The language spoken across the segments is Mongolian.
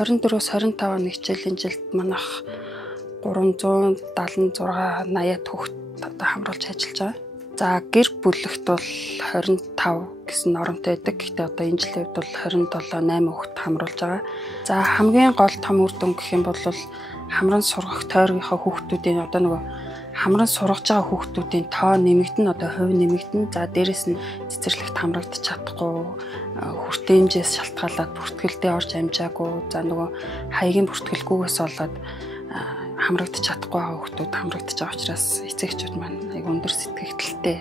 24-с 25 оны хичээлийн жилд манайх 376 80-аад хүүхэд одоо хамруулж ажиллаж байгаа. За гэр бүлэгт бол 25 гэсэн нормтой байдаг. Гэхдээ одоо энэ жилийн хувьд бол 27 8 хүүхэд хамруулж байгаа. За хамгийн гол том үр дүн гэх юм бол хамран сургах тойргийнхаа хүүхдүүдийн одоо нөгөө хамран сургаж байгаа хүүхдүүдийн тоо нэмэгдэн одоо хувь нэмэгдэн. За дээрэс нь цэцэрлэгт хамрагдаж чадахгүй, хүртээмжээс шалтгаалаад бүртгэлдээ орж амжаагүй. За нөгөө хаягийн бүртгэлгүйгээс болоод хамрагдаж чадахгүй байгаа хүүхдүүд хамрагдаж байгаа учраас эцэгчүүд маань айгу өндөр сэтгэгдэлтэй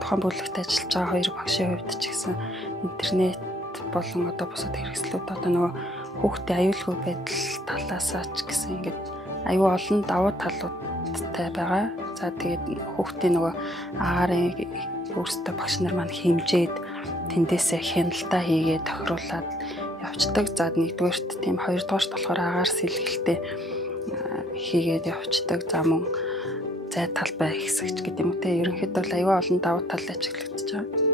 тухайн бүлэгт ажиллаж байгаа хоёр багшийн хувьд ч гэсэн интернет болон одоо бусад хэрэгслүүд одоо нөгөө хүүхдийн аюулгүй байдал талаасаа ч гэсэн ингээд аюу олон давуу талуудтай байгаа. За тэгээд хүүхдийн нөгөө агаарын өөрсдөө багш нар маань хэмжээд тэндээсээ хяналтаа хийгээд тохируулаад явцдаг. За нэгдүгээрт тийм хоёрдугаарт болохоор агаар сэлгэлтэй хийгээд явцдаг. За мөн зай талбай хэсэгч гэдэг юм үү те ерөнхийдөө аюу олон давуу тал ажиглагдаж байгаа.